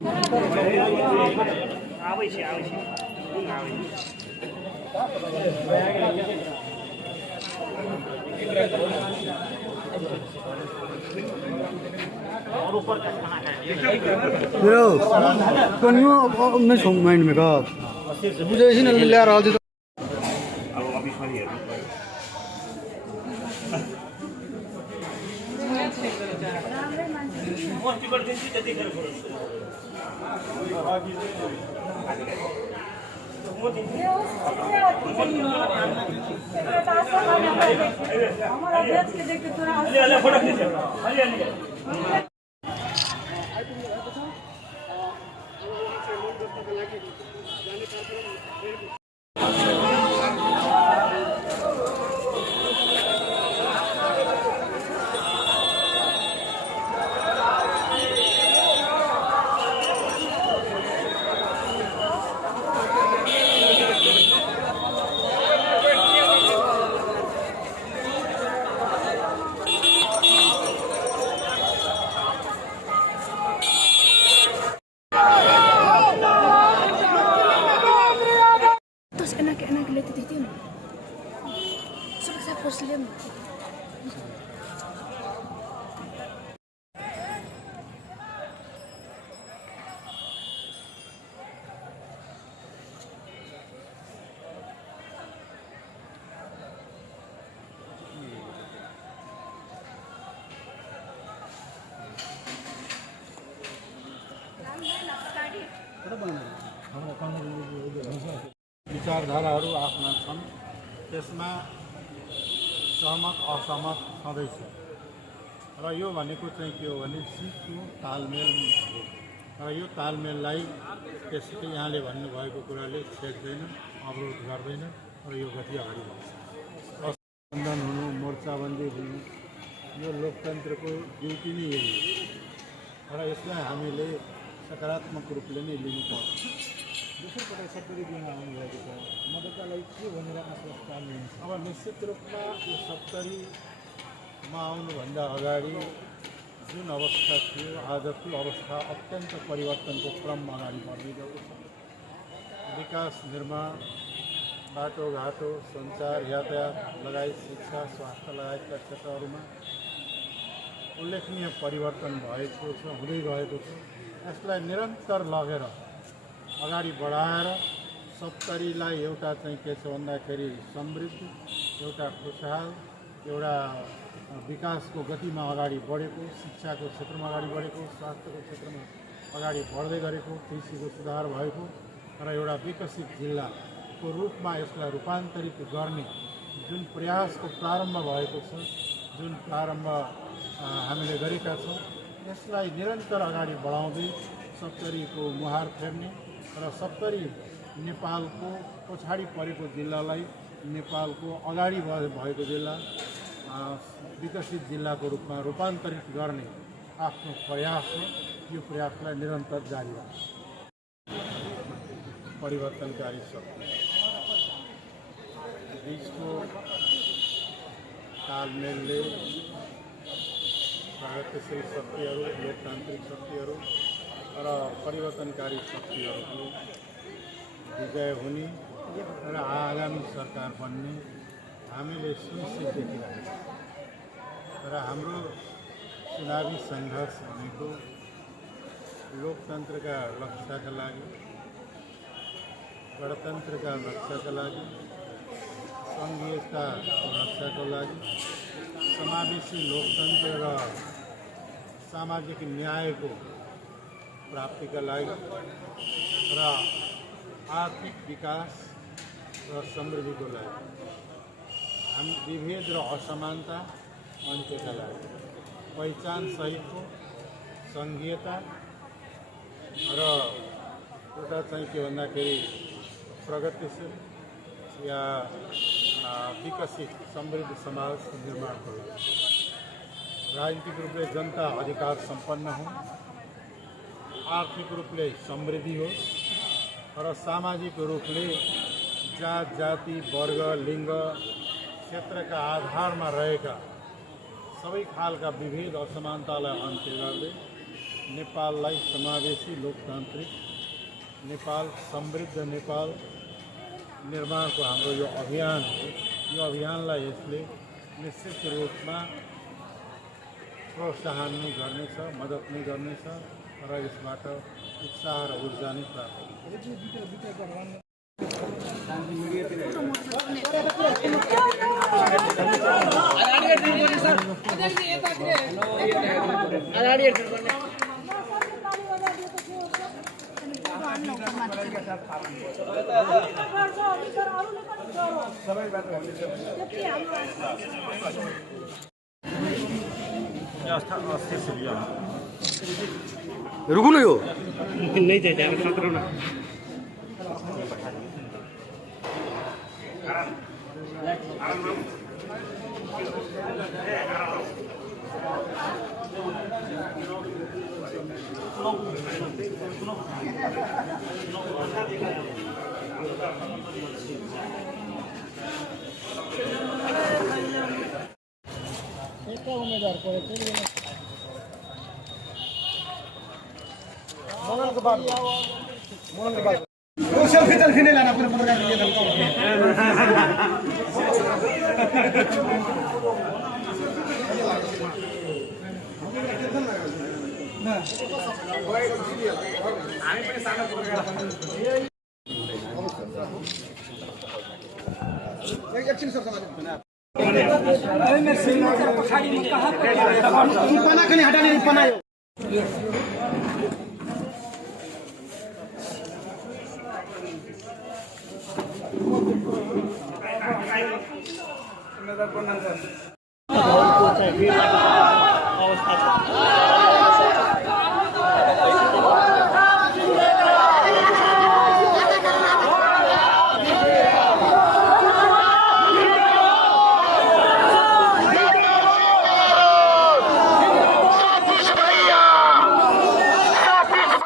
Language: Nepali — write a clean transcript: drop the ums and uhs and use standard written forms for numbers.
Pero मैं सोम माइंड में का मुझे इसी ने ले रहा था enak lihat itu sudah saya poslim विचारधाराहरू आफ्ना छन् त्यसमा सहमत असहमत सधैँ छ र यो भनेको चाहिँ के हो भने सिक्नु तालमेल हो र यो तालमेललाई त्यसैले यहाँले भन्नुभएको कुराले छेक्दैन अवरोध गर्दैन र यो गति अगाडि बढ्छ गठबन्धन हुनु मोर्चाबन्दी हुनु यो लोकतन्त्रको ड्युटी नै यही हो र यसलाई हामीले सकारात्मक रूपले नै लिनुपर्छ दोस्रो पटक सत्तरी दिन आउनुभएको छ मद्दतलाई के भनेर आश्वासन दिनुहुन्छ अब निश्चित रूपमा यो 70मा आउनुभन्दा अगाडि जुन अवस्था थियो आज त्यो अवस्था अत्यन्त परिवर्तनको क्रममा अगाडि बढ्दै गएको छ विकास निर्माण बाटोघाटो सञ्चार यातायात लगायत शिक्षा स्वास्थ्य लगायतका क्षेत्रहरूमा उल्लेखनीय परिवर्तन भएको छ हुँदै गएको छ यसलाई निरन्तर लगेर अगाडि बढाएर 70लाई एउटा चाहिँ के छ भन्दाखेरि समृद्धि एउटा खुशहाल एउटा विकासको गतिमा अगाडि बढेको शिक्षाको क्षेत्रमा अगाडि बढेको स्वास्थ्यको क्षेत्रमा अगाडि बढ्दै गरेको कृषिको सुधार भएको र एउटा विकसित जिल्लाको रूपमा यसलाई रूपान्तरित गर्ने जुन प्रयासको प्रारम्भ भएको छ जुन प्रारम्भ हामीले गरेका छौँ यसलाई निरन्तर अगाडि बढाउँदै 70को मुहार फेर्ने र 70 नेपालको पछाडि परेको जिल्लालाई नेपालको अगाडि भएको जिल्ला विकसित जिल्लाको रूपमा रूपान्तरित गर्ने आफ्नो प्रयास हो यो प्रयासलाई निरन्तर जारी राख्छ परिवर्तनकारी शक्ति बिचको तालमेलले प्रगतिशील शक्तिहरू लोकतान्त्रिक शक्तिहरू र परिवर्तनकारी शक्तिहरूको विजय हुने र आगामी सरकार बन्ने हामीले सुनिश्चित देखिरहेका छौँ र हाम्रो चुनावी सङ्घर्ष भनेको लोकतन्त्रका रक्षाका लागि गणतन्त्रका रक्षाका लागि सङ्घीयताको रक्षाको लागि समावेशी लोकतन्त्र र सामाजिक न्यायको प्राप्तिका लागि र आर्थिक विकास र समृद्धिको लागि हामी विभेद र असमानता अन्त्यका लागि पहिचान सहितको सङ्घीयता र एउटा चाहिँ के भन्दाखेरि प्रगतिशील या विकसित समृद्ध समाजको निर्माणको लागि राजनीतिक रूपले जनता अधिकार सम्पन्न हुन् आर्थिक रूपले समृद्धि होस् र सामाजिक रूपले जात जाति वर्ग लिङ्ग क्षेत्रका आधारमा रहेका सबै खालका विभेद असमानतालाई अन्त्य गर्दै नेपाललाई समावेशी लोकतान्त्रिक नेपाल, समृद्ध नेपाल निर्माणको हाम्रो यो अभियान हो। यो अभियानलाई यसले निश्चित रूपमा प्रोत्साहन नै गर्नेछ, मद्दत नै गर्नेछ र यसबाट उत्साह र ऊर्जा नै प्राप्त हुन्छ। रुकू न यो नहीं चाहिए खतरा ना उम्मीदवार को सेल्फी नहीं लाना पूरे पत्रकार के लिए हटाने पना